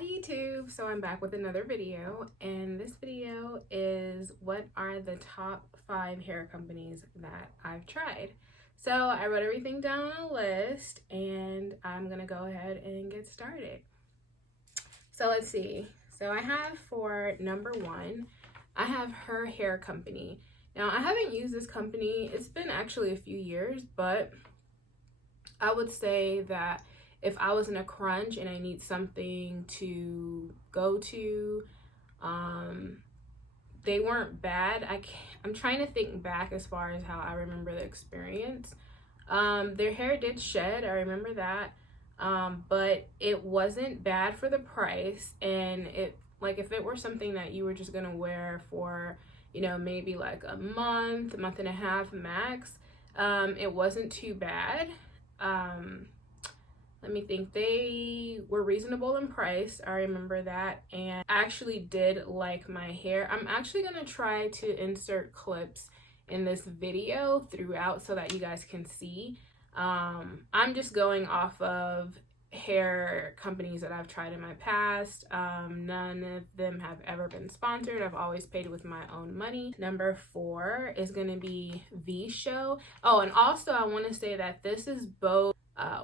Hi YouTube, so I'm back with another video, and this video is what are the top 5 hair companies that I've tried. So I wrote everything down on a list and I'm gonna go ahead and get started. So let's see. So I have for number 1, I have Her Hair Company. Now I haven't used this company, it's been actually a few years, but I would say that if I was in a crunch and I need something to go to, they weren't bad. I'm trying to think back as far as how I remember the experience. Their hair did shed, I remember that, but it wasn't bad for the price, and it, like, if it were something that you were just gonna wear for, you know, maybe like a month and a half max, it wasn't too bad. Let me think. They were reasonable in price, I remember that, and I actually did like my hair. I'm actually gonna try to insert clips in this video throughout so that you guys can see. I'm just going off of hair companies that I've tried in my past. None of them have ever been sponsored. I've always paid with my own money. Number 4 is gonna be V-Show. Oh, and also I want to say that this is both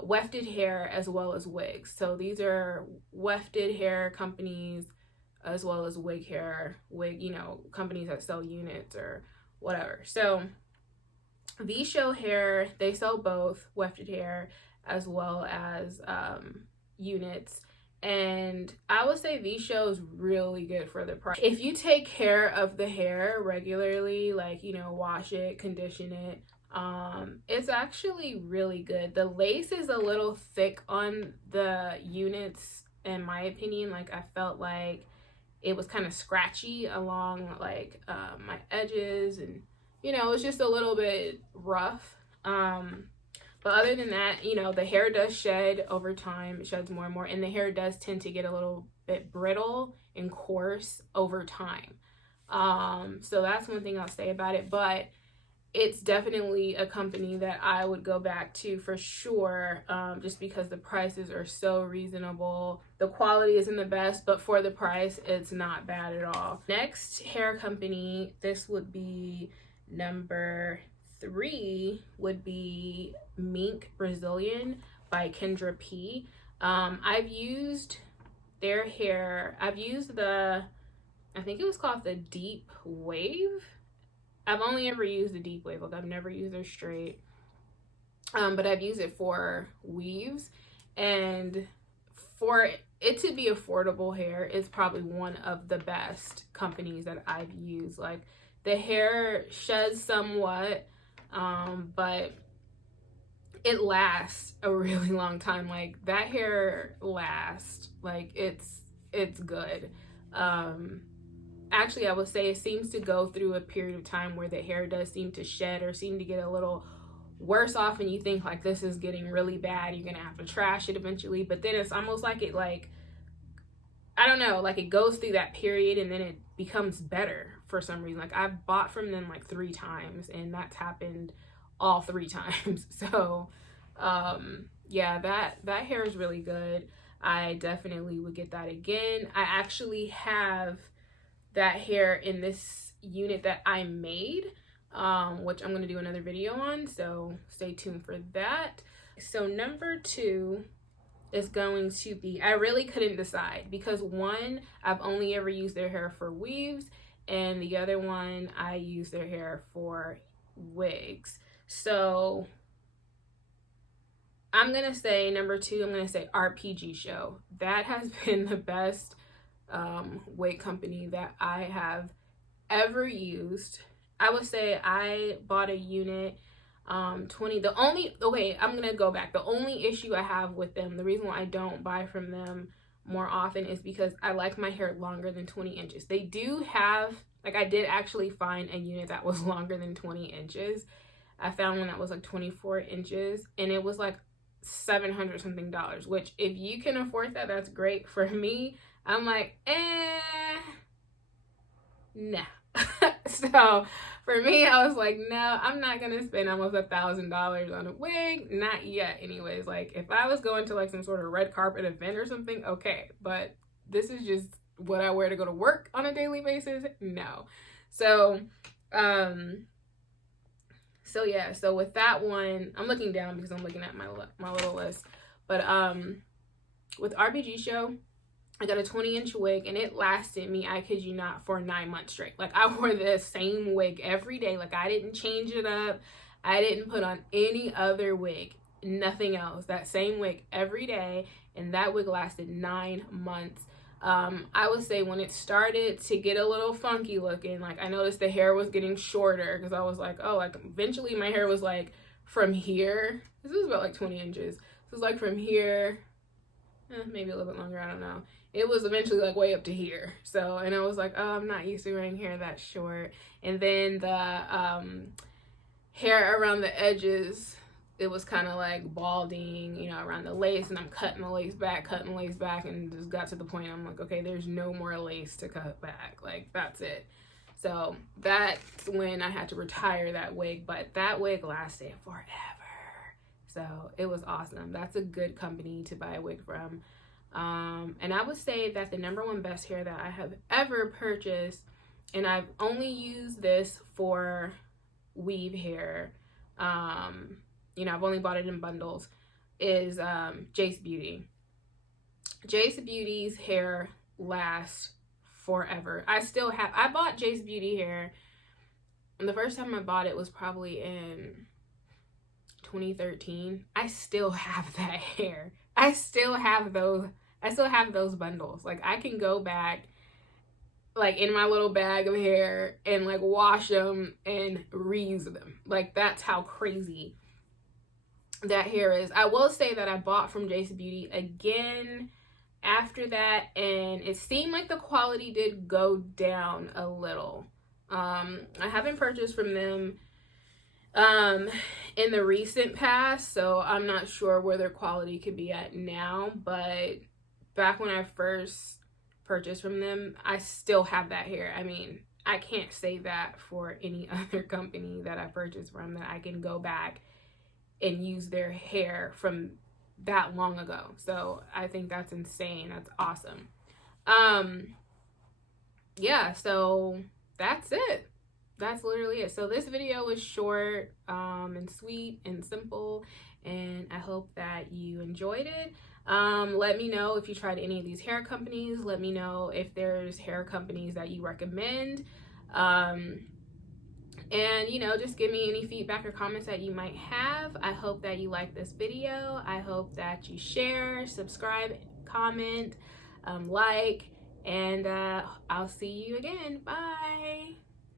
wefted hair as well as wigs. So these are wefted hair companies as well as wig, you know, companies that sell units or whatever. So V-Show hair, they sell both wefted hair as well as units, and I would say V-Show is really good for the price. If you take care of the hair regularly, like, you know, wash it, condition it, it's actually really good. The lace is a little thick on the units in my opinion. Like, I felt like it was kind of scratchy along like my edges, and you know, it's just a little bit rough. But other than that, you know, the hair does shed over time. It sheds more and more, and the hair does tend to get a little bit brittle and coarse over time. So that's one thing I'll say about it, but it's definitely a company that I would go back to for sure, just because the prices are so reasonable. The quality isn't the best, but for the price, it's not bad at all. Next hair company, this would be number 3, would be Mink Brazilian by Kendra P. I've used their hair. I've used I think it was called the Deep Wave. I've only ever used the Deep Wave. Like, I've never used their straight, but I've used it for weaves, and for it to be affordable hair, it's probably one of the best companies that I've used. Like, the hair sheds somewhat, but it lasts a really long time. Like, that hair lasts. Like, it's good. Actually, I would say it seems to go through a period of time where the hair does seem to shed or seem to get a little worse off, and you think like, this is getting really bad, you're gonna have to trash it eventually, but then it's almost like it, like, I don't know, like, it goes through that period and then it becomes better for some reason. Like, I've bought from them like 3 times, and that's happened all 3 times. So yeah, that hair is really good. I definitely would get that again. I actually have that hair in this unit that I made, which I'm gonna do another video on, so stay tuned for that. So number 2 is going to be, I really couldn't decide, because one, I've only ever used their hair for weaves, and the other one, I use their hair for wigs. So I'm gonna say number 2, I'm gonna say RPG Show. That has been the best wig company that I have ever used. I would say I bought a unit 20. I'm gonna go back. The only issue I have with them, the reason why I don't buy from them more often, is because I like my hair longer than 20 inches. They do have, like, I did actually find a unit that was longer than 20 inches. I found one that was like 24 inches, and it was like $700 something, which if you can afford that, that's great. For me, I'm like, nah. So for me, I was like, no, I'm not gonna spend almost $1,000 on a wig, not yet anyways. Like, if I was going to like some sort of red carpet event or something, okay, but this is just what I wear to go to work on a daily basis. No. So yeah, so with that one, I'm looking down because I'm looking at my little list. But with RBG Show, I got a 20-inch wig, and it lasted me, I kid you not, for 9 months straight. Like, I wore the same wig every day. Like, I didn't change it up. I didn't put on any other wig, nothing else. That same wig every day, and that wig lasted 9 months. I would say when it started to get a little funky looking, like, I noticed the hair was getting shorter, because I was like, oh, like, eventually my hair was like from here. This is about like 20 inches. This was like from here, maybe a little bit longer, I don't know. It was eventually like way up to here. So, and I was like, oh, I'm not used to wearing hair that short. And then the hair around the edges, it was kind of like balding, you know, around the lace, and I'm cutting the lace back, and just got to the point I'm like, okay, there's no more lace to cut back. Like, that's it. So that's when I had to retire that wig, but that wig lasted forever. So it was awesome. That's a good company to buy a wig from. And I would say that the #1 best hair that I have ever purchased, and I've only used this for weave hair, you know, I've only bought it in bundles, is Jace Beauty. Jace Beauty's hair lasts forever. I bought Jace Beauty hair, and the first time I bought it was probably in 2013. I still have that hair. I still have those bundles. Like, I can go back, like, in my little bag of hair and like wash them and reuse them. Like, that's how crazy that hair is. I will say that I bought from Jace Beauty again after that, and it seemed like the quality did go down a little. I haven't purchased from them in the recent past, so I'm not sure where their quality could be at now, but back when I first purchased from them, I still have that hair. I mean, I can't say that for any other company that I purchased from, that I can go back and use their hair from that long ago. So I think that's insane. That's awesome. Yeah, so that's it. That's literally it. So this video was short and sweet and simple, and I hope that you enjoyed it. Let me know if you tried any of these hair companies. Let me know if there's hair companies that you recommend. And, you know, just give me any feedback or comments that you might have. I hope that you like this video. I hope that you share, subscribe, comment, like, and I'll see you again. Bye.